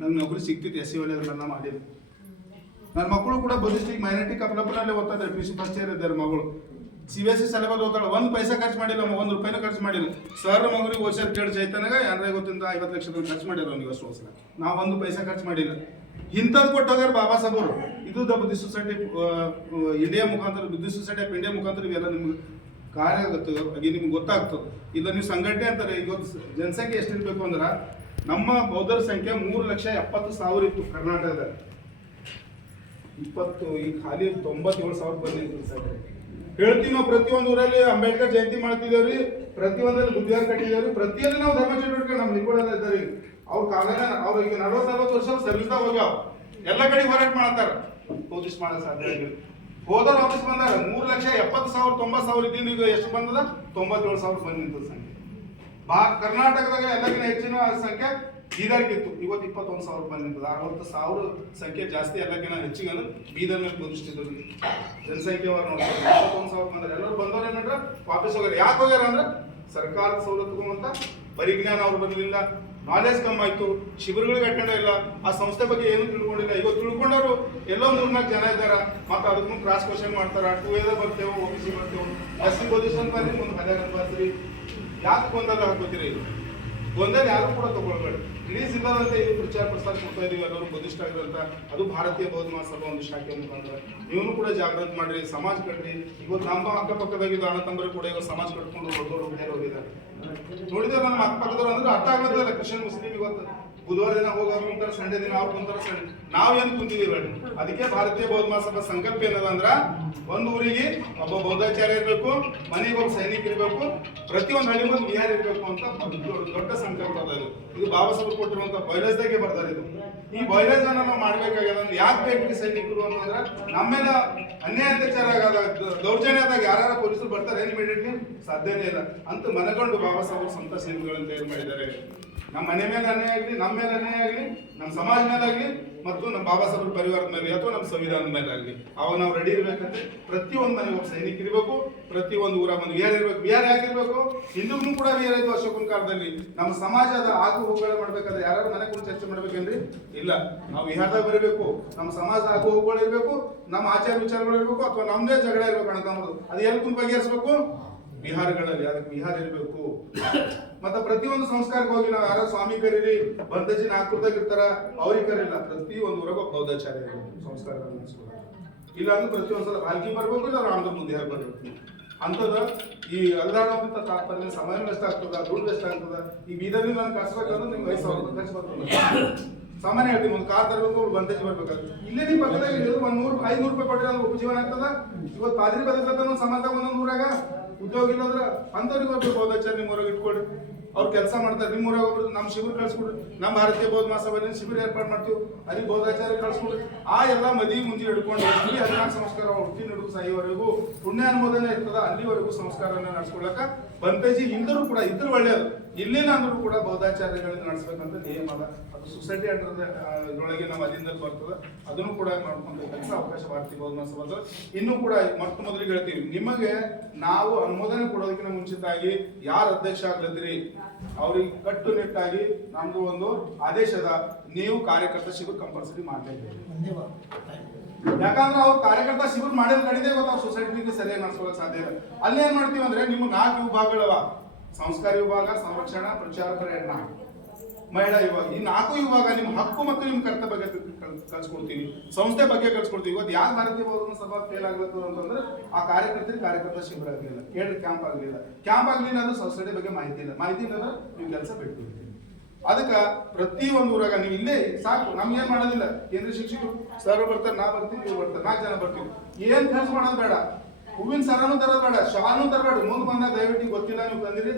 ನಂಗೆ ನೌಕರಿ ಸಿಗ್ತಿತ್ತು SC ವಲಯದಲ್ಲ ಮಾಡಿದ್ದು. ನನ್ನ ಮಕ್ಕಳು ಕೂಡ ಬುದ್ಧಿಸ್ಟಿಕ್ ಮೈನಾರಿಟಿ ಕಪಲಪುರಲ್ಲೇ ಓದ್ತಾ ಇದ್ದಾರೆ, PUC ಫಸ್ಟ್ ಇಯರ್ ಇದ್ದಾರೆ ಮಗಳು. CBSE ಸಿಲೆಬಸ್ ಓದ್ತಾಳೆ, 1 ಪೈಸಾ ಖರ್ಚು ಮಾಡಿಲ್ಲ, 1 ರೂಪಾಯಿನೂ ಖರ್ಚು ಮಾಡಿಲ್ಲ. ಸರ್ ಮಗನಿಗೆ ವರ್ಷ ಕೇಳಿ ಚೈತನ್ಯಾಗ ಯಾರೇ ಗೊತ್ತಿಂದ 50 ಲಕ್ಷ ಖರ್ಚು ಮಾಡಿರೋ ಅವ್ನಿಗೆ ಅಷ್ಟು ವರ್ಷ. ನಾವು 1 ಪೈಸಾ ಖರ್ಚು ಮಾಡಿಲ್ಲ. ಇಂಥದ್ದು ಕೊಟ್ಟೋಗ್ಯಾರ ಬಾಬಾ ಸಾಹೇಬ್ ಅವರು. ಇದು ದ ಬುದ್ಧಿಸ್ಟ್ ಸೊಸೈಟಿ ಇಂಡಿಯಾ ಮುಖಾಂತರ, ಬುದ್ಧಿಸ್ಟ್ ಸೊಸೈಟಿ ಆಫ್ ಇಂಡಿಯಾ ಮುಖಾಂತರ ಇವೆಲ್ಲ ನಿಮ್ಗೆ ಕಾರ್ಯ ಆಗುತ್ತೆ, ಹಾಗೆ ನಿಮ್ಗೆ ಗೊತ್ತಾಗ್ತದೆ. ಇಲ್ಲ ನೀವು ಸಂಘಟನೆ ಅಂತಾರೆ. ಇವತ್ತು ಜನಸಂಖ್ಯೆ ಎಷ್ಟಿರಬೇಕು ಅಂದ್ರೆ ನಮ್ಮ ಬೌದ್ಧರ ಸಂಖ್ಯೆ 3,70,000 ಇತ್ತು ಕರ್ನಾಟಕದಾಗ. 20 ಈಗ ಖಾಲಿ 97,000 ಬಂದಿತ್ತು ಸರ್. ಹೇಳ್ತೀವಿ ನಾವು ಪ್ರತಿಯೊಂದು ಊರಲ್ಲಿ ಅಂಬೇಡ್ಕರ್ ಜಯಂತಿ ಮಾಡ್ತಿದ್ದೇವ್ರಿ, ಪ್ರತಿಯೊಂದರಲ್ಲಿ ಬುದ್ಧಿವಾರ ಕಟ್ಟಿದ್ದೇವ್ರಿ, ಪ್ರತಿಯೊಂದು ನಾವು ಧರ್ಮ ಚಟುವಟಿಕೆ ನಮ್ಮ ಹಿರಿಗಳೆಲ್ಲ ಇದ್ದಾರೆ. ಅವ್ರ ಕಾಲನ ಅವ್ರು ಈಗ 40-40 ವರ್ಷ ಸರ್ವಿಸ್ದಾಗ ಹೋಗ್ಯಾವ, ಎಲ್ಲ ಕಡೆ ಹೋರಾಟ ಮಾಡ್ತಾರ, ಪೊಲೀಸ್ ಮಾಡಕ್ ಸಾಧ್ಯ ಆಗಿಲ್ಲ. ಹೋದವ್ರು ವಾಪಸ್ ಬಂದಾರ. 3,70,000 90,000 ಇದ್ದಿಂದ ಈಗ ಎಷ್ಟು ಬಂದದ? 97,000 ಬಂದ್ ನಿಂತದ ಸಂಖ್ಯೆ. ಕರ್ನಾಟಕದಾಗ ಎಲ್ಲಕ್ಕಿಂತ ಹೆಚ್ಚಿನ ಸಂಖ್ಯೆ ಬೀದರ್ಗಿತ್ತು, ಇವತ್ತು 21,000 ಬಂದ್ ನಿಂತದ. 60,000 ಸಂಖ್ಯೆ ಜಾಸ್ತಿ ಎಲ್ಲಕ್ಕಿಂತ ಹೆಚ್ಚಿಗೆ ಅಂದ್ರೆ ಬೀದರ್ ಮೇಲೆ ಬದುಷ್ಟಿದ್ರು ಜನಸಂಖ್ಯೆ ಅವ್ರು ನೋಡ್ತಾರೆ. 21,000 ಬಂದ್ರೆ ಎಲ್ಲರೂ ಬಂದವ್ರು ಏನಂದ್ರೆ ವಾಪಸ್ ಹೋಗ್ಯಾರ. ಯಾಕೆ ಹೋಗ್ಯಾರ ಅಂದ್ರೆ ಸರ್ಕಾರದ ಸವಲತ್ತುಗಳು ಅಂತ ಪರಿಜ್ಞಾನ ಅವ್ರು ಬರಲಿಲ್ಲ, ನಾಲೆಜ್ ಕಮ್ಮಿ ಆಯ್ತು, ಶಿಬಿರಗಳಿಗೆ ಅಟೆಂಡ್ ಇಲ್ಲ, ಆ ಸಂಸ್ಥೆ ಬಗ್ಗೆ ಏನು ತಿಳ್ಕೊಂಡಿಲ್ಲ. ಇವತ್ತು ತಿಳ್ಕೊಂಡವರು ಎಲ್ಲೋ 3-4 ಜನ ಇದ್ದಾರ, ಮತ್ತೆ ಅದಕ್ಕೂ ಕ್ರಾಸ್ ಕ್ವಶನ್ ಮಾಡ್ತಾರ. 2A ಬರ್ತೇವೆ, OBC ಬರ್ತೇವೆ, SC ಪೊಸಿಷನ್ ಬಂದ್ರೆ ಮುಂದೆ 11 ಬರ್ತೀರಿ. ಯಾಕೆ ಗೊಂದಲ ಹಾಕೋತೀರಿ? ಗೊಂದಲ ಯಾರು ಕೂಡ ತಗೊಳ್ಬೇಡಿ. ಇಡೀ ಜಿಲ್ಲಾದಂತ ಇದು ಪ್ರಚಾರ ಪ್ರಸಾರ ಕೊಡ್ತಾ ಇದೀವಿ, ಎಲ್ಲರೂ ಬುದ್ಧಿಸ್ಟ್ ಆಗಿರಂತ. ಅದು ಭಾರತೀಯ ಬೌದ್ಧ ಮಹಾಸಭಾ ಒಂದು ಶಾಖೆ ಮುಖಾಂತರ ನೀವು ಕೂಡ ಜಾಗೃತಿ ಮಾಡ್ರಿ, ಸಮಾಜ ಕಟ್ರಿ. ಇವತ್ತು ನಮ್ಮ ಅಕ್ಕಪಕ್ಕದಾಗಿದ್ದು ಅಣ್ಣ ತಮ್ಮರು ಕೂಡ ಇವಾಗ ಸಮಾಜ ಕಟ್ಕೊಂಡು ದೊಡ್ಡ ಮೇಲೆ ಹೋಗಿದ್ದಾರೆ. ನೋಡಿದ್ರೆ ನಮ್ಮ ಅಕ್ಕಪಕ್ಕದವ್ರು ಅಂದ್ರೆ ಅರ್ಥ ಆಗೋದಿಲ್ಲ. ಕ್ರಿಶ್ಚಿಯನ್ ಮುಸ್ಲಿಂ ಇವತ್ತು ಬುಧವಾರ ದಿನ ಹೋಗೋರು ಕುಂತಾರೆ, ಸಂಡೇ ದಿನ ಅವ್ರು ಕುಂತಾರೆ, ಸಂಡೇ ನಾವೇನು ಕುಂತಿದೀವಿ. ಅದಕ್ಕೆ ಭಾರತೀಯ ಬೌದ್ಧ ಮಹಾಸಭಾ ಸಂಕಲ್ಪ ಏನದ ಅಂದ್ರ, ಒಂದು ಊರಿಗೆ ಒಬ್ಬ ಬೌದ್ಧಾಚಾರ್ಯ ಇರಬೇಕು, ಮನೆಗೆ ಒಬ್ಬ ಸೈನಿಕ ಇರಬೇಕು, ಪ್ರತಿಯೊಂದು ಹಳ್ಳಿ ಒಂದು ವಿಹಾರ ಇರಬೇಕು ಅಂತ ದೊಡ್ಡ ಸಂಕಲ್ಪ ಅದ. ಇದು ಬಾಬಾ ಸಾಹೇಬ್ ಕೊಟ್ಟಿರುವಂತ ಬಯಲೇಜ್ದಾಗೆ ಬರ್ತಾರೆ. ಇದು ಈ ಬಯಲೇಜ್ ಅನ್ನ ನಾವು ಮಾಡ್ಬೇಕಾಗ್ಯದ. ಅಂದ್ರೆ ಯಾಕೆ ಬೇಕು ಸೈನಿಕರು ಅಂತಂದ್ರೆ ನಮ್ಮೇಲೆ ಅನ್ಯಾಯ ಅತ್ಯಾಚಾರ ಆಗದ, ದೌರ್ಜನ್ಯ ಆದಾಗ ಯಾರ ಪೊಲೀಸರು ಬರ್ತಾರೆ ಇಮಿಡಿಯೇಟ್ಲಿ? ಸಾಧ್ಯನೇ ಇಲ್ಲ ಅಂತ ಮನಗಂಡು ಬಾಬಾ ಸಾಹೇಬ್ ಸ್ವಂತ ಸೇವೆಗಳನ್ನು ತಯಾರು ಮಾಡಿದ್ದಾರೆ. ನಮ್ಮ ಮನೆ ಮೇಲೆ ಅನ್ಯಾಯ ಆಗಲಿ, ನಮ್ಮ ಮೇಲೆ ಅನ್ಯಾಯ ಆಗಲಿ, ನಮ್ಮ ಸಮಾಜ ಮೇಲೆ ಆಗಲಿ, ಮತ್ತು ನಮ್ಮ ಬಾಬಾ ಸಾಹೇಬ್ ಪರಿವಾರದ ಮೇಲೆ ಅಥವಾ ನಮ್ಮ ಸಂವಿಧಾನದ ಮೇಲೆ ಆಗಲಿ ಅವಾಗ ನಾವು ರೆಡಿ ಇರ್ಬೇಕಂದ್ರೆ ಪ್ರತಿಯೊಂದು ಮನೆಗೆ ಒಬ್ಬ ಸೈನಿಕ ಇರಬೇಕು, ಪ್ರತಿಯೊಂದು ಊರ ಒಂದು ವಿಹಾರ ಇರಬೇಕು. ವಿಹಾರ ಯಾಕಿರ್ಬೇಕು? ಹಿಂದೂಗೂ ಕೂಡ ವಿಹಾರ ಇತ್ತು ಅಶೋಕನ ಕಾಲದಲ್ಲಿ. ನಮ್ಮ ಸಮಾಜದ ಆಗು ಹೋಗುಗಳು ಮಾಡ್ಬೇಕಾದ್ರೆ ಯಾರು ಮನೆ ಕೂಡ ಚರ್ಚೆ ಮಾಡ್ಬೇಕೇನ್ರಿ? ಇಲ್ಲ, ನಾವು ವಿಹಾರದಾಗ ಬರಬೇಕು, ನಮ್ಮ ಸಮಾಜ ಆಗು ಹೋಗುಗಳು ಇರಬೇಕು, ನಮ್ಮ ಆಚಾರ ವಿಚಾರಗಳು ಇರಬೇಕು, ಅಥವಾ ನಮ್ದೇ ಜಗಳ ಇರ್ಬೇಕು ಅಣ್ಣ ತಮ್ಮದು. ಅದು ಎಲ್ಲಿ ಕುಂತ ಬಗೆಹರಿಸಬೇಕು? ವಿಹಾರಗಳಲ್ಲಿ. ಅದಕ್ಕೆ ವಿಹಾರ ಇರಬೇಕು. ಮತ್ತೆ ಪ್ರತಿಯೊಂದು ಸಂಸ್ಕಾರಕ್ಕೆ ಹೋಗಿ ನಾವು ಯಾರೋ ಸ್ವಾಮಿ ಕರೀರಿ, ಬಂದಜಿ ನಾಗ್ಪುರದಾಗ ಇರ್ತಾರ, ಅವ್ರಿಗೆ ಕರೀಲ್ಲ. ಪ್ರತಿಯೊಂದು ಊರಾಗ ಬೌದ್ಧಾಚಾರ್ಯ ಇರಬೇಕು, ಸಂಸ್ಕಾರಗಳನ್ನು ನಡೆಸ್ಬೇಕು. ಇಲ್ಲ ಅಂದ್ರೆ ಪ್ರತಿಯೊಂದ್ಸಲ ಬಾಲ್ಕಿ ಬರ್ಬೇಕು, ಇಲ್ಲ ರಾಮದ ಮುಂದೆ ಬರ್ಬೇಕು. ಅಂತದ ಈ ಅಲ್ಲಾಡೋಂತ ತಾತ್ಪರ್ಯ ಸಮಯ ವೆಸ್ಟ್ ಆಗ್ತದ, ದುಡ್ಡು ವೆಸ್ಟ್ ಆಗ್ತದ. ಈ ಬೀದರ್ನಿಂದ ನಾನು ಕರ್ಸ್ಬೇಕಂದ್ರೆ ನಿಮ್ಗೆ 5,000 ರೂಪಾಯಿ ಖರ್ಚು ಬರ್ತದೆ. ಸಾಮಾನ್ಯ ಹೇಳ್ತೀನಿ, ಒಂದು ಕಾರ್ ತರಬೇಕು, ಬಂದೇಜ್ ಬರ್ಬೇಕಾಗ್ತದೆ. ಇಲ್ಲೇ ನೀವು ಪಕ್ಕದಾಗ 500 ರೂಪಾಯಿ ಕೊಟ್ಟರೆ ಅದು ಉಪಜೀವನ ಆಗ್ತದ. ಇವತ್ತು ಪಾದ್ರಿ ಬದಲಾದ ಸಂಬಂಧ 100 ಊರಾಗ ಉದ್ಯೋಗ ಇಲ್ಲಂದ್ರ ಅಂತವ್ರಿಗೆ ಒಬ್ಬರು ಬೌದ್ಧಾಚಾರ್ಯ ನಿಮ್ಮ ಊರಾಗ ಇಟ್ಕೊಡ್ರಿ, ಅವ್ರು ಕೆಲಸ ಮಾಡ್ತಾರೆ. ನಿಮ್ಮ ಊರಾಗ ಒಬ್ರು ನಮ್ಮ ಶಿಬಿರ ಕಳ್ಸ್ಕೊಡ್ರಿ, ನಮ್ಮ ಭಾರತೀಯ ಬೌದ್ಧ ಮಹಾಸಭೆಯಲ್ಲಿ ಶಿಬಿರ ಏರ್ಪಾಡು ಮಾಡ್ತೀವಿ, ಅಲ್ಲಿ ಬೌದ್ಧಾಚಾರ್ಯ ಕಳ್ಸ್ಕೊಡ್ರಿ. ಆ ಎಲ್ಲ ಮದಿ ಮುಂಜಿ ಹಿಡ್ಕೊಂಡು 14 ಸಂಸ್ಕಾರ ಹುಟ್ಟಿ ನಡುಗು ಸಾಯಿವರೆಗೂ ಪುಣ್ಯ ಅನುಮೋದನೆ ಇರ್ತದ, ಅಲ್ಲಿವರೆಗೂ ಸಂಸ್ಕಾರನ ನಡ್ಸ್ಕೊಳಕ ಬಂತೇಜಿ ಹಿಂದರು ಕೂಡ ಇದ್ರ ಒಳ್ಳೆಯದು. ಇಲ್ಲಿನ ಅಂದ್ರೂ ಕೂಡ ಬೌದ್ಧಾಚಾರ್ಯಗಳನ್ನ ನಡೆಸ್ಬೇಕಂತ ನಿಯಮ ಅದ. ಅದು ಸೊಸೈಟಿ ಇದ್ರೊಳಗೆ ನಾವು ಅಲ್ಲಿಂದಲ್ಲಿ ಬರ್ತದೆ, ಅದನ್ನು ಕೂಡ ಮಾಡ್ಕೊಂಡು ಕೆಲಸ ಅವಕಾಶ ಭಾರತೀಯ ಬೌದ್ಧ ಮಹಾಸಭಾ. ಇನ್ನೂ ಕೂಡ ಮೊದಲಿಗೆ ಹೇಳ್ತೀವಿ, ನಿಮಗೆ ನಾವು ಅನುಮೋದನೆ ಕೊಡೋದಕ್ಕಿಂತ ಮುಂಚಿತವಾಗಿ ಯಾರು ಅಧ್ಯಕ್ಷ ಆಗ್ಲತ್ತೀರಿ ಅವ್ರಿಗೆ ಕಟ್ಟುನಿಟ್ಟಾಗಿ ನಮ್ದು ಒಂದು ಆದೇಶದ, ನೀವು ಕಾರ್ಯಕರ್ತ ಶಿಬಿರ ಕಂಪಲ್ಸರಿ ಮಾಡಲೇಬೇಕು. ಯಾಕಂದ್ರೆ ಅವ್ರು ಕಾರ್ಯಕರ್ತ ಶಿಬಿರ ಮಾಡಿದ ಕಡಿದೆ ಗೊತ್ತ ಅವ್ರ ಸೊಸೈಟಿಗೆ ಸರಿಯಾಗಿ ನಡೆಸ್ಕೊಳ್ಳೋಕೆ ಸಾಧ್ಯ ಇಲ್ಲ. ಅಲ್ಲಿ ಏನ್ ಮಾಡ್ತೀವಿ ಅಂದ್ರೆ ನಿಮ್ಗೆ 4 ವಿಭಾಗಗಳವ: ಸಂಸ್ಕಾರ ವಿಭಾಗ, ಸಂರಕ್ಷಣಾ, ಪ್ರಚಾರ, ಪ್ರೇರಣಾ, ಮಹಿಳಾ ವಿಭಾಗ. ಈ 4 ವಿಭಾಗ ನಿಮ್ಮ ಹಕ್ಕು ಮತ್ತು ನಿಮ್ಮ ಕರ್ತವ್ಯ ಬಗ್ಗೆ ಕಲ್ಸ್ಕೊಡ್ತೀವಿ, ಸಂಸ್ಥೆ ಬಗ್ಗೆ ಕಲ್ಸ್ಕೊಡ್ತೀವಿ. ಇವತ್ತು ಯಾರು ಭಾರತೀಯ ಬೌದ್ಧ ಸಭಾ ಫೇಲ್ ಆಗ್ಲತ್ತದ ಅಂತಂದ್ರೆ ಆ ಕಾರ್ಯಕರ್ತ ಶಿಬಿರ ಆಗಲಿಲ್ಲ, ಕ್ಯಾಂಪ್ ಆಗಲಿಲ್ಲ ಅಂದ್ರೆ ಸೊಸೈಟಿ ಬಗ್ಗೆ ಮಾಹಿತಿ ಇಲ್ಲ, ಮಾಹಿತಿ ಇಲ್ಲ ನೀವು ಕೆಲಸ ಬಿಟ್ಬಿಡ್ತೀವಿ. ಅದಕ್ಕೆ ಪ್ರತಿಯೊಂದು ಊರಾಗ ನೀವು ಇಲ್ಲೇ ಸಾಕು, ನಮ್ಗೆ ಏನ್ ಮಾಡೋದಿಲ್ಲ. ಕೇಂದ್ರ ಶಿಕ್ಷಕರು ಸರ್ ಬರ್ತಾರೆ, ನಾ ಬರ್ತೀವಿ, ನೀವು ಬರ್ತಾರೆ, 4 ಜನ ಬರ್ತೀವಿ. ಏನ್ ಖರ್ಚು ಮಾಡೋದು ಬೇಡ, ಹೂವಿನ ಸರನು ತರೋದು ಬೇಡ, ಶಾನು ತರಬೇಡ. ಮುಂದೆ ಬಂದಾಗ ದಯವಿಟ್ಟು ಗೊತ್ತಿಲ್ಲ ನೀವು ತಂದಿರಿ,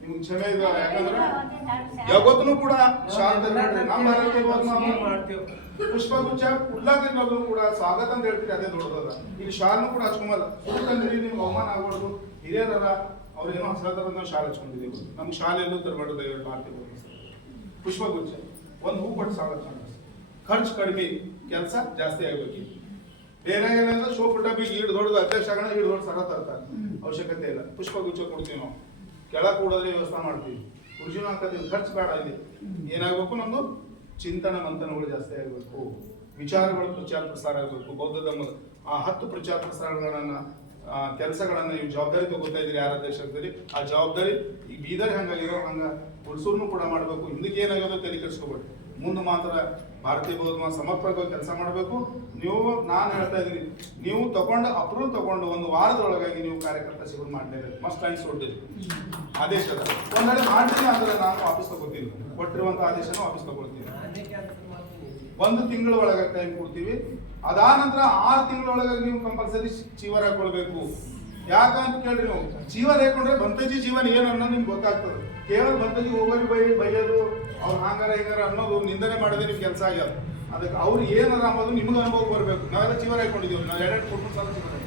ನಿಮ್ಗೆ ಕ್ಷಮೆ ಇದೆ. ಯಾಕಂದ್ರೆ ಯಾವತ್ತೂ ಕೂಡ ಶಾನ್ ತರಬೇಡ್ರಿ. ನಮ್ಮ ಭಾರತೀಯ ಪುಷ್ಪಗುಚ್ಛ ಕುಡ್ಲಾಕಿರೋದು ಕೂಡ ಸ್ವಾಗತ ಅಂತ ಹೇಳ್ತೀರಿ, ಅದೇ ದೊಡ್ಡದಲ್ಲ. ಇಲ್ಲಿ ಶಾಲ್ನು ಕೂಡ ಹಚ್ಕೊಂಬಲ್ಲ, ತಂದಿರಿ, ನಿಮ್ಗೆ ಅವಮಾನ ಆಗ್ಬಾರ್ದು. ಹಿರಿಯರಲ್ಲ ಅವ್ರೇನೋ ಹಸ್ರತಾರ ನಾವು ಶಾಲೆ ಹಚ್ಕೊಂಡಿದ್ದೀವಿ. ನಮ್ಗೆ ಶಾಲೆಯಲ್ಲೂ ತರಬೇಡ ದಯವಿಟ್ಟು. ಭಾರತೀಯ ಪುಷ್ಪಗುಚ್ಛ ಒಂದು ಹೂ ಕೊಟ್ಟು ಸ್ವಾಗತ ಮಾಡಿ, ಖರ್ಚು ಕಡಿಮೆ, ಕೆಲಸ ಜಾಸ್ತಿ ಆಗ್ಬೇಕು. ಬೇರೆ ಏನಂದ್ರೆ ಸೋಪ್ ಡಬ್ಬಿ ಈಡು ದೊಡ್ಡದು ಅಧ್ಯಕ್ಷ ಆಗೋಣ, ಈಡು ದೊಡ್ಡ ಸರ ತರ್ತಾರೆ, ಅವಶ್ಯಕತೆ ಇಲ್ಲ. ಪುಷ್ಪಗುಚ್ಛ ಕೊಡ್ತೀವಿ ನಾವು, ಕೆಳ ಕೂಡೋದ್ರೆ ವ್ಯವಸ್ಥೆ ಮಾಡ್ತೀವಿ, ಕುರ್ಜಿನೂ ಹಾಕತ್ತೀವಿ, ಖರ್ಚು ಬೇಡ. ಇಲ್ಲಿ ಏನಾಗಬೇಕು, ನಮ್ದು ಚಿಂತನ ಮಂಥನಗಳು ಜಾಸ್ತಿ ಆಗಬೇಕು, ವಿಚಾರಗಳು ಪ್ರಚಾರ ಪ್ರಸಾರ ಆಗಬೇಕು. ಬೌದ್ಧ ಧರ್ಮದ ಆ 10 ಪ್ರಚಾರ ಪ್ರಸಾರಗಳನ್ನ ಕೆಲಸಗಳನ್ನ ನೀವು ಜವಾಬ್ದಾರಿ ತಗೋತಾ ಇದ್ರಿ ಯಾರ ಅಧ್ಯಕ್ಷರಲ್ಲಿ, ಆ ಜವಾಬ್ದಾರಿ ಈ ಬೀದರ್ ಹಂಗಾಗಿರೋ ಹಂಗ ಹುಡ್ಸೂರ್ನು ಕೂಡ ಮಾಡಬೇಕು. ಹಿಂದಕ್ಕೆ ಏನಾಗೋದು ತಲೆ ಕೆಡಿಸ್ಕೋಬೇಡಿ. ಮುಂದೆ ಮಾತ್ರ ಭಾರತೀಯ ಬೌದ್ಧ ಸಮರ್ಪಕವಾಗಿ ಕೆಲಸ ಮಾಡಬೇಕು. ನೀವು ನಾನು ಹೇಳ್ತಾ ಇದ್ದೀನಿ, ನೀವು ಅಪ್ರೂವ್ ತಗೊಂಡು 1 ವಾರದೊಳಗಾಗಿ ನೀವು ಕಾರ್ಯಕರ್ತ ಶಿಬಿರ ಮಾಡಲೇಬೇಕು. ಮಸ್ಟ್ ಅಂಡ್ ಶುಡ್ ಆದೇಶದ ಒಂದೆಡೆ ಮಾಡ್ತೀನಿ ಅಂದ್ರೆ ನಾನು ವಾಪಸ್ ತಗೋತೀನಿ, ಕೊಟ್ಟಿರುವಂತ ಆದೇಶನ ವಾಪಸ್ ತಗೊಳ್ತೀನಿ. 1 ತಿಂಗಳ ಒಳಗೆ ಟೈಮ್ ಕೊಡ್ತೀವಿ. ಅದಾದ ನಂತರ 6 ತಿಂಗಳ ಒಳಗಾಗಿ ನೀವು ಕಂಪಲ್ಸರಿ ಚೀವರ್ ಹಾಕೊಳ್ಬೇಕು. ಯಾಕಂತ ಕೇಳ್ರಿ, ನಾವು ಚೀವರ್ ಹಾಕೊಂಡ್ರೆ ಬಂತಜಿ ಜೀವನ ಏನು ಅನ್ನೋದು ನಿಮ್ಗೆ ಗೊತ್ತಾಗ್ತದೆ. ಕೇವಲ ಬಂತಜಿ ಹೋಗೋರಿ ಬೈಯೋದು ಅವ್ರು ಹಾಂಗಾರ ಹಿಂಗಾರ ಅನ್ನೋದು ನಿಂದನೆ ಮಾಡೋದೇ ನಿಮ್ಗೆ ಕೆಲಸ ಆಗ್ಯದ. ಅದಕ್ಕೆ ಅವ್ರು ಏನಾರ ಅಂಬೋದು ನಿಮ್ಗೆ ಅನುಭವ ಬರಬೇಕು. ನಾವೆಲ್ಲ ಚೀವರ್ ಹಾಕೊಂಡಿದ್ದೀವಿ, ನಾವು 2 ಕೊಟ್ಟು ಸಲ ಚೀವರ್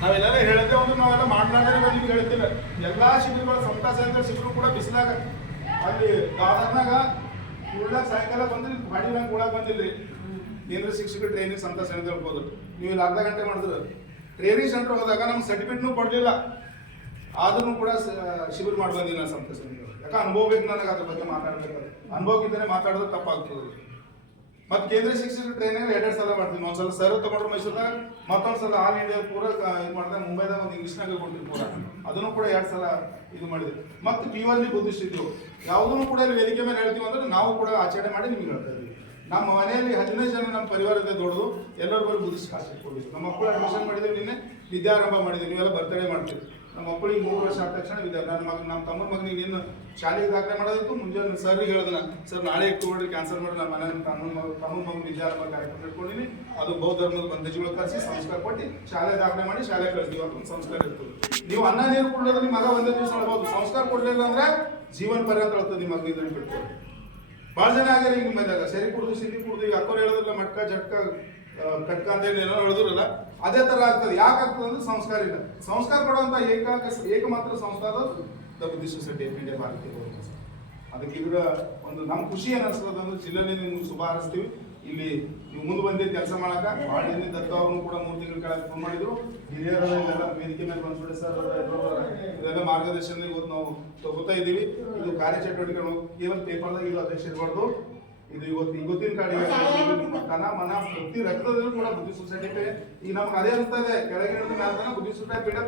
ನಾವೆಲ್ಲ ಹೇಳದೆ ಒಂದು ನಾವೆಲ್ಲ ಮಾಡ್ಲಾದ್ರೆ ನಿಮ್ಗೆ ಹೇಳ್ತಿಲ್ಲ. ಎಲ್ಲಾ ಶಿಬಿರಗಳ ಸಮತಾ ಸಂಘ ಶಿಬಿರ ಕೂಡ ಬಿಸಿಲಾಗ ಅಲ್ಲಿ ದಾದರ್ನಾಗ ಉಳ್ಳಾಗ ಸಾಯಂಕಾಲ ಬಂದ್ರಿ, ಮಾಡಿದಂಗೆ ಒಳಗೆ ಬಂದಿಲ್ರಿ. ಕೇಂದ್ರ ಶಿಕ್ಷಕರು ಟ್ರೈನಿಂಗ್ ಸಂತ ಸೆಂಟರ್ ಹೋದ್ರು, ನೀವು ಇಲ್ಲಿ ಅರ್ಧ ಗಂಟೆ ಮಾಡಿದ್ರು. ಟ್ರೈನಿಂಗ್ ಸೆಂಟರ್ ಹೋದಾಗ ನಮ್ಗೆ ಸರ್ಟಿಫಿಕೇಟ್ನು ಕೊಡಲಿಲ್ಲ, ಆದ್ರೂ ಕೂಡ ಶಿಬಿರ ಮಾಡಿ ಬಂದಿಲ್ಲ ಸಂತ ಸೆಂಟರ್. ಯಾಕೆ ಅನುಭವ ಬೇಕು ನನಗೆ, ಅದ್ರ ಬಗ್ಗೆ ಮಾತಾಡ್ಬೇಕಾದ್ರೆ ಅನುಭವಕ್ಕಿಂತಾನೆ ಮಾತಾಡಿದ್ರೆ ತಪ್ಪಾಗ್ತದೆ. ಮತ್ತೆ ಕೇಂದ್ರ ಶಿಕ್ಷಕರು ಟ್ರೈನಿಂಗ್ 2 ಸಲ ಮಾಡ್ತೀನಿ. ಒಂದ್ಸಲ ಸರ್ ತಗೊಂಡ್ರು ಮೈಸೂರ್ದಾಗ, ಮತ್ತೊಂದು ಸಲ ಆಲ್ ಇಂಡಿಯಾ ಪೂರ ಇದು ಮಾಡಿದೆ. ಮುಂಬೈದಾಗ ಒಂದು ಇಂಗ್ಲೀಷ್ನಾಗ ಕೊಟ್ಟಿದ್ದು ಪೂರ, ಅದನ್ನು ಕೂಡ 2 ಸಲ ಇದು ಮಾಡಿದ್ವಿ. ಮತ್ತೆ PUಲ್ಲಿ ಬುದ್ಧಿಸ್ತಿದ್ದೆವು. ಯಾವುದನ್ನು ಕೂಡ ವೇದಿಕೆ ಮೇಲೆ ಹೇಳ್ತೀವಿ ಅಂದ್ರೆ ನಾವು ಕೂಡ ಆಚರಣೆ ಮಾಡಿ ನಿಮ್ಗೆ ಹೇಳ್ತಾ ಇದ್ದೀವಿ. ನಮ್ಮ ಮನೆಯಲ್ಲಿ 15 ಜನ ನಮ್ಮ ಪರಿವಾರದ ದೊಡ್ಡದು, ಎಲ್ಲರೂ ಬರೀ ಬುದ್ಧಿಸ್ಟ್ ಕಾಸ್ಟ್ ಕೊಟ್ಟಿದ್ವಿ. ನಮ್ಮ ಮಕ್ಕಳು ಅಡ್ಮಿಷನ್ ಮಾಡಿದ್ವಿ, ನಿನ್ನೆ ವಿದ್ಯಾರಂಭ ಮಾಡಿದ್ವಿ. ನೀವೆಲ್ಲ ಬರ್ತಡೇ ಮಾಡ್ತೀವಿ. ನಮ್ಮ ಮಕ್ಕಳಿಗೆ 3 ವರ್ಷ ಆದ ತಕ್ಷಣ ನಮ್ಮ ತಮ್ಮನ ಮಗನಿಗೆ ಇನ್ನು ಶಾಲೆಗೆ ದಾಖಲೆ ಮಾಡೋದಿತ್ತು. ಮುಂಜಾನೆ ಸರ್ರಿಗೆ ಹೇಳಿದ, ಸರ್ ನಾಳೆ ಇಟ್ಕೊಂಡ್ರಿ ಕ್ಯಾನ್ಸಲ್ ಮಾಡಿ, ನಮ್ಮ ಮನೆ ತಮ್ಮನ ಮಗನ ವಿದ್ಯಾರಂಭ ಕಾರ್ಯಕ್ರಮ ಇಟ್ಕೊಂಡಿನಿ. ಅದು ಬೌದ್ಧ ಧರ್ಮದ ಬಂಧಜಿಗಳು ಕರೆಸಿ ಸಂಸ್ಕಾರ ಕೊಟ್ಟು ಶಾಲೆ ದಾಖಲೆ ಮಾಡಿ ಶಾಲೆ ಕಳಿಸ್ತೀವಿ. ಅದೊಂದು ಸಂಸ್ಕಾರ ಇರ್ತದೆ. ನೀವು ಅನ್ನ ನೀರು ಕೊಡೋದು ನಿಮ್ಮ ಮಗ ಒಂದೇ ದಿವಸ ಅಳ್ಬೋದು, ಸಂಸ್ಕಾರ ಕೊಡಲಿಲ್ಲ ಅಂದ್ರೆ ಜೀವನ ಪರ್ಯಂತ ಅಳ್ತದೆ. ನಿಮ್ಮ ಮಗ ಇದನ್ನು ಬಿಟ್ಕೊಂಡು ಭಾಳ ಜನ ಆಗ್ಯಾರ ಈಗ ನಿಮ್ಮದಾಗ ಸರಿ ಕುಡ್ದು ಸಿದ್ದಿ ಕುಡ್ದು. ಈಗ ಅಕ್ಕವ್ರು ಹೇಳೋದಿಲ್ಲ ಮಟ್ಕ ಜಟ್ಕ ಕಟ್ಕ ಅಂತ ಏನೋ ಹೇಳಿದ್ರಲ್ಲ, ಅದೇ ತರ ಆಗ್ತದೆ. ಯಾಕೆ ಆಗ್ತದೆ ಅಂದ್ರೆ ಸಂಸ್ಕಾರ ಇಲ್ಲ. ಸಂಸ್ಕಾರ ಕೊಡುವಂತ ಏಕಮಾತ್ರ ಸಂಸ್ಥೆ the Buddhist society of India, ಭಾರತೀಯ ಬೌದ್ಧ ಸಂಸ್ಥೆ. ಅದಕ್ಕೆ ಇದರ ಒಂದು ನಮ್ಮ ಖುಷಿ ಏನು ಅನ್ಸ್ತದೆ ಅಂದ್ರೆ ಜಿಲ್ಲೆಯಲ್ಲಿ ನಿಮ್ಗೆ ಶುಭ ಹಾರೈಸ್ತೀವಿ. ಇಲ್ಲಿ ನೀವು ಮುಂದೆ ಬಂದಿದ್ದು ಕೆಲಸ ಮಾಡಕ. ಭಾಳ ದಿನ ದತ್ತ ಅವ್ರನ್ನು ಕೂಡ 3 ತಿಂಗಳ ಕೆಳಗೆ ಫೋನ್ ಮಾಡಿದ್ರು. ಹಿರಿಯರೆಲ್ಲ ವೇದಿಕೆ ಮೇಲೆ ಬಂದ್ಬಿಡಿ ಸರ್, ಇದೆಲ್ಲ ಮಾರ್ಗದರ್ಶನ ಇವತ್ತು ನಾವು ತಗೋತಾ ಇದ್ದೀವಿ. ಇದು ಕಾರ್ಯಚಟುವಟಿಕೆಗಳು ಕೇವಲ ಪೇಪರ್ದಾಗ ಇದು ಅಧ್ಯಕ್ಷ ಇರಬಾರ್ದು. ಇದು ಇವತ್ತಿನ ಕಾಡಿಗೆ ತನ ಮನ ಪ್ರತಿ ರಕ್ತದಲ್ಲೂ ಕೂಡ ಬುದ್ಧಿಸ್ಟ್ ಸೊಸೈಟಿ ಈಗ ನಮ್ಗೆ ಅದೇ ಅನಿಸ್ತಾ ಇದೆ. ಕೆಳಗಿನ ಬುದ್ಧಿಸ್ಟ್ ಸೊಸೈಟಿ